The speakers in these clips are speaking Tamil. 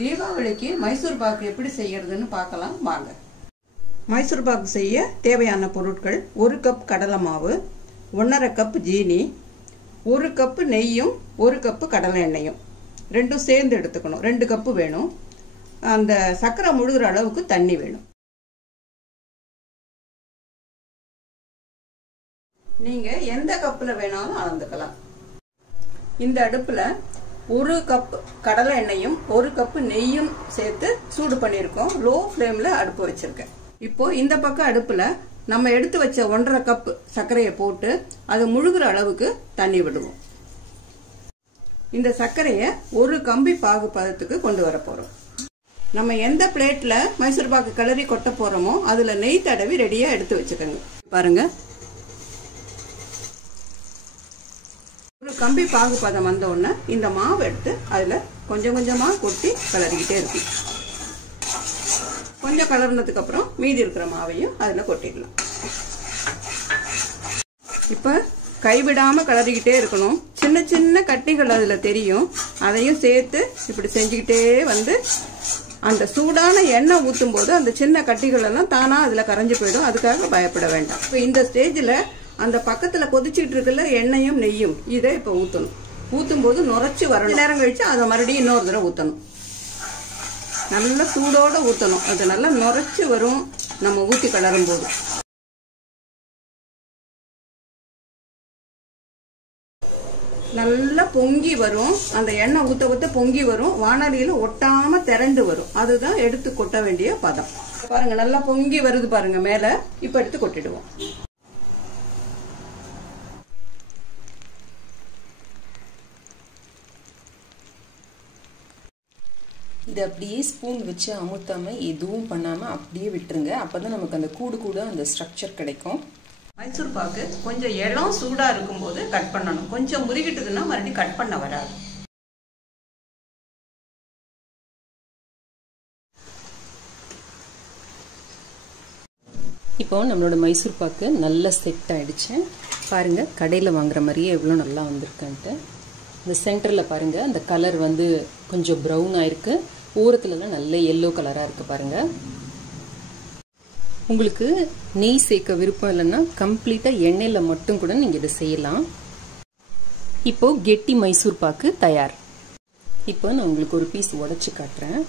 தீபாவளிக்கு மைசூர் பாக்கு எப்படி செய்யறதுன்னு பார்க்கலாம் வாங்க. மைசூர் பாக்கு செய்ய தேவையான பொருட்கள்: 1 கப் கடலை மாவு, 1½ கப் ஜீனி, 1 கப் நெய்யும் 1 கப் கடலை எண்ணெயும் ரெண்டும் சேர்ந்து எடுத்துக்கணும். 2 கப் வேணும். அந்த சர்க்கரை முழுகிற அளவுக்கு தண்ணி வேணும். நீங்க எந்த கப்ல வேணாலும் அளந்துக்கலாம். இந்த அடுப்புல 1 கப் கடலை எண்ணெயும் 1 கப் நெய்யும் சேர்த்து சூடு பண்ணியிருக்கோம். லோ ஃப்ளேம்ல அடுப்பு வச்சிருக்கேன். இப்போ இந்த பக்கம் அடுப்புல நம்ம எடுத்து வச்ச 1½ கப் சர்க்கரையை போட்டு அது முழுகிற அளவுக்கு தண்ணி விடுவோம். இந்த சர்க்கரையை ஒரு கம்பி பாகு பதத்துக்கு கொண்டு வர போறோம். நம்ம எந்த பிளேட்ல மைசூர் பாக்கு கிளறி கொட்ட போறோமோ அதுல நெய் தடவி ரெடியா எடுத்து வச்சுக்கோங்க. பாருங்க, ஒரு கம்பி பாகு பதம் வந்த உடனே இந்த மாவு எடுத்து அதுல கொஞ்சம் கொஞ்சமா கொட்டி கிளறிக்கிட்டே இருக்கு. கொஞ்சம் கலர்னதுக்கு அப்புறம் மீதி இருக்கிற மாவையும் அதுல கொட்டிடலாம். இப்ப கைவிடாம கிளறிக்கிட்டே இருக்கணும். சின்ன சின்ன கட்டிகள் அதுல தெரியும். அதையும் சேர்த்து இப்படி செஞ்சுக்கிட்டே வந்து அந்த சூடான எண்ணெய் ஊற்றும் போது அந்த சின்ன கட்டிகள் எல்லாம் தானா அதுல கரைஞ்சு போயிடும். அதுக்காக பயப்பட வேண்டாம். இப்ப இந்த ஸ்டேஜ்ல அந்த பக்கத்துல கொதிச்சுட்டு இருக்குல்ல எண்ணெயும் நெய்யும், இதை இப்ப ஊத்தணும். ஊத்தும் போது நுரைச்சு வரணும். நேரம் கழிச்சு அதை மறுபடியும் இன்னொரு தடவை ஊத்தணும். நல்லா சூடோட ஊத்தணும். அது நல்லா நுரைச்சு வரும் நம்ம ஊத்தி கலரும் போது. நல்லா பொங்கி வரும். அந்த எண்ணெய் ஊத்த ஊத்த பொங்கி வரும். வானலியில ஒட்டாம திரண்டு வரும். அதுதான் எடுத்து கொட்ட வேண்டிய பதம். பாருங்க, நல்லா பொங்கி வருது பாருங்க மேல. இப்ப எடுத்து கொட்டிடுவோம். இது அப்படியே ஸ்பூன் வச்சு அமுத்தாம எதுவும் பண்ணாம அப்படியே விட்டுருங்க. அப்பதான் நமக்கு அந்த கூடு கூட அந்த ஸ்ட்ரக்சர் கிடைக்கும். மைசூர் பாக்கு கொஞ்சம் இளம் சூடா இருக்கும் போது கட் பண்ணணும். கொஞ்சம் முறிகிட்டதுன்னா மறுபடியும் கட் பண்ண வராது. இப்போ நம்மளோட மைசூர் பாக்கு நல்லா செட் ஆயிடுச்சு. பாருங்க, கடையில் வாங்குற மாதிரியே எவ்வளோ நல்லா வந்திருக்குன்ட்டு. இந்த சென்டரில் பாருங்க, அந்த கலர் வந்து கொஞ்சம் ப்ரௌன் ஆயிருக்கு. ஓரத்துலலாம் நல்ல எல்லோ கலராக இருக்கு பாருங்க. உங்களுக்கு நெய் சேர்க்க விருப்பம் இல்லைன்னா கம்ப்ளீட்டாக எண்ணெயில் மட்டும் கூட நீங்கள் இதை செய்யலாம். இப்போ கெட்டி மைசூர் பாக்கு தயார். இப்போ நான் உங்களுக்கு ஒரு பீஸ் உடைச்சு காட்டுறேன்.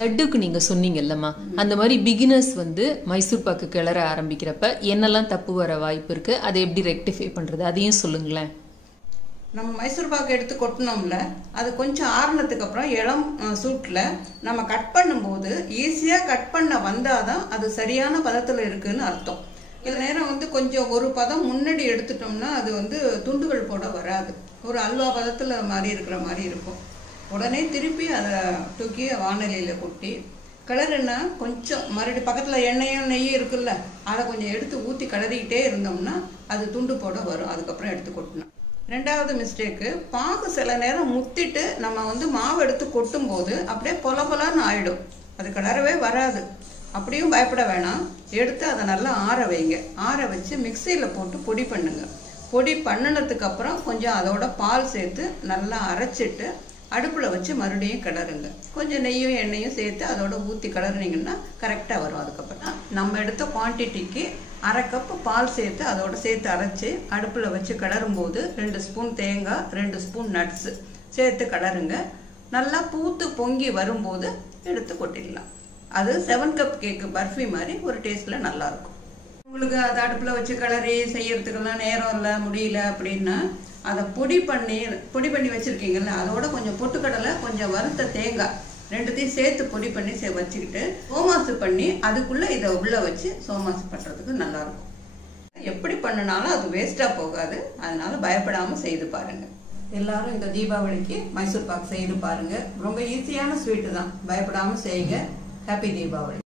லட்டுக்கு நீங்க சொன்னீங்கல்லம்மா, அந்த மாதிரி பிகினர்ஸ் வந்து மைசூர் பாக்கு கிளற ஆரம்பிக்கிறப்ப என்னெல்லாம் தப்பு வர வாய்ப்பு இருக்கு, அதை எப்படி ரெக்டிஃபை பண்றது, அதையும் சொல்லுங்களேன். நம்ம மைசூர் பாக்கு எடுத்து கொட்டினோம்ல, அது கொஞ்சம் ஆறுனதுக்கு அப்புறம் இளம் சூட்ல நம்ம கட் பண்ணும்போது ஈஸியா கட் பண்ண வந்தாதான் அது சரியான பதத்துல இருக்குன்னு அர்த்தம். இது நேரம் வந்து கொஞ்சம் ஒரு பதம் முன்னாடி எடுத்துட்டோம்னா அது வந்து துண்டுகள் போட வராது. ஒரு அல்வா பதத்துல மாதிரி இருக்கிற மாதிரி இருக்கும். உடனே திருப்பி அதை தூக்கி வானலியில கொட்டி கிளறுனா கொஞ்சம் மறுபடியும் பக்கத்துல எண்ணெயும் நெய்யும் இருக்குல்ல, அதை கொஞ்சம் எடுத்து ஊற்றி கிளறிக்கிட்டே இருந்தோம்னா அது துண்டு போட வரும். அதுக்கப்புறம் எடுத்து கொட்டணும். ரெண்டாவது மிஸ்டேக்கு, பாகு சில நேரம் முத்திட்டு நம்ம வந்து மாவு எடுத்து கொட்டும் போது அப்படியே பொல பொலன்னு ஆயிடும். அது கிளறவே வராது. அப்படியும் பயப்பட வேணாம். எடுத்து அதை நல்லா ஆற வைங்க. ஆற வச்சு மிக்சியில் போட்டு பொடி பண்ணுங்க. பொடி பண்ணினதுக்கு அப்புறம் கொஞ்சம் அதோட பால் சேர்த்து நல்லா அரைச்சிட்டு அடுப்புல வச்சு மறுபடியும் கிளறுங்க. கொஞ்சம் நெய்யும் எண்ணெயும் சேர்த்து அதோட ஊற்றி கிளறுனீங்கன்னா கரெக்டாக வரும். அதுக்கப்புறம் நம்ம எடுத்த குவான்டிட்டிக்கு 1/2 கப் பால் சேர்த்து அதோட சேர்த்து அரைச்சி அடுப்புல வச்சு கிளறும் போது 2 ஸ்பூன் தேங்காய், 2 ஸ்பூன் நட்ஸ் சேர்த்து கிளறுங்க. நல்லா பூத்து பொங்கி வரும்போது எடுத்து கொட்டிடலாம். அது 7 கப் கேக்கு பர்ஃபி மாதிரி ஒரு டேஸ்ட்ல நல்லா இருக்கும். உங்களுக்கு அதை அடுப்புல வச்சு கிளறி செய்யறதுக்கெல்லாம் நேரம் இல்லை, முடியல அப்படின்னா அதை பொடி பண்ணி வச்சிருக்கீங்கல்ல, அதோட கொஞ்சம் பொட்டுக்கடலை, கொஞ்சம் வறுத்த தேங்காய் ரெண்டுத்தையும் சேர்த்து பொடி பண்ணி வச்சுக்கிட்டு சோமாசு பண்ணி அதுக்குள்ள இதை உள்ள வச்சு சோமாசு பண்றதுக்கு நல்லா இருக்கும். எப்படி பண்ணினாலும் அது வேஸ்டா போகாது. அதனால பயப்படாம செய்து பாருங்க. எல்லாரும் இந்த தீபாவளிக்கு மைசூர் பாக் செய்து பாருங்க. ரொம்ப ஈஸியான ஸ்வீட்டு தான். பயப்படாம செய்யுங்க. ஹாப்பி தீபாவளி.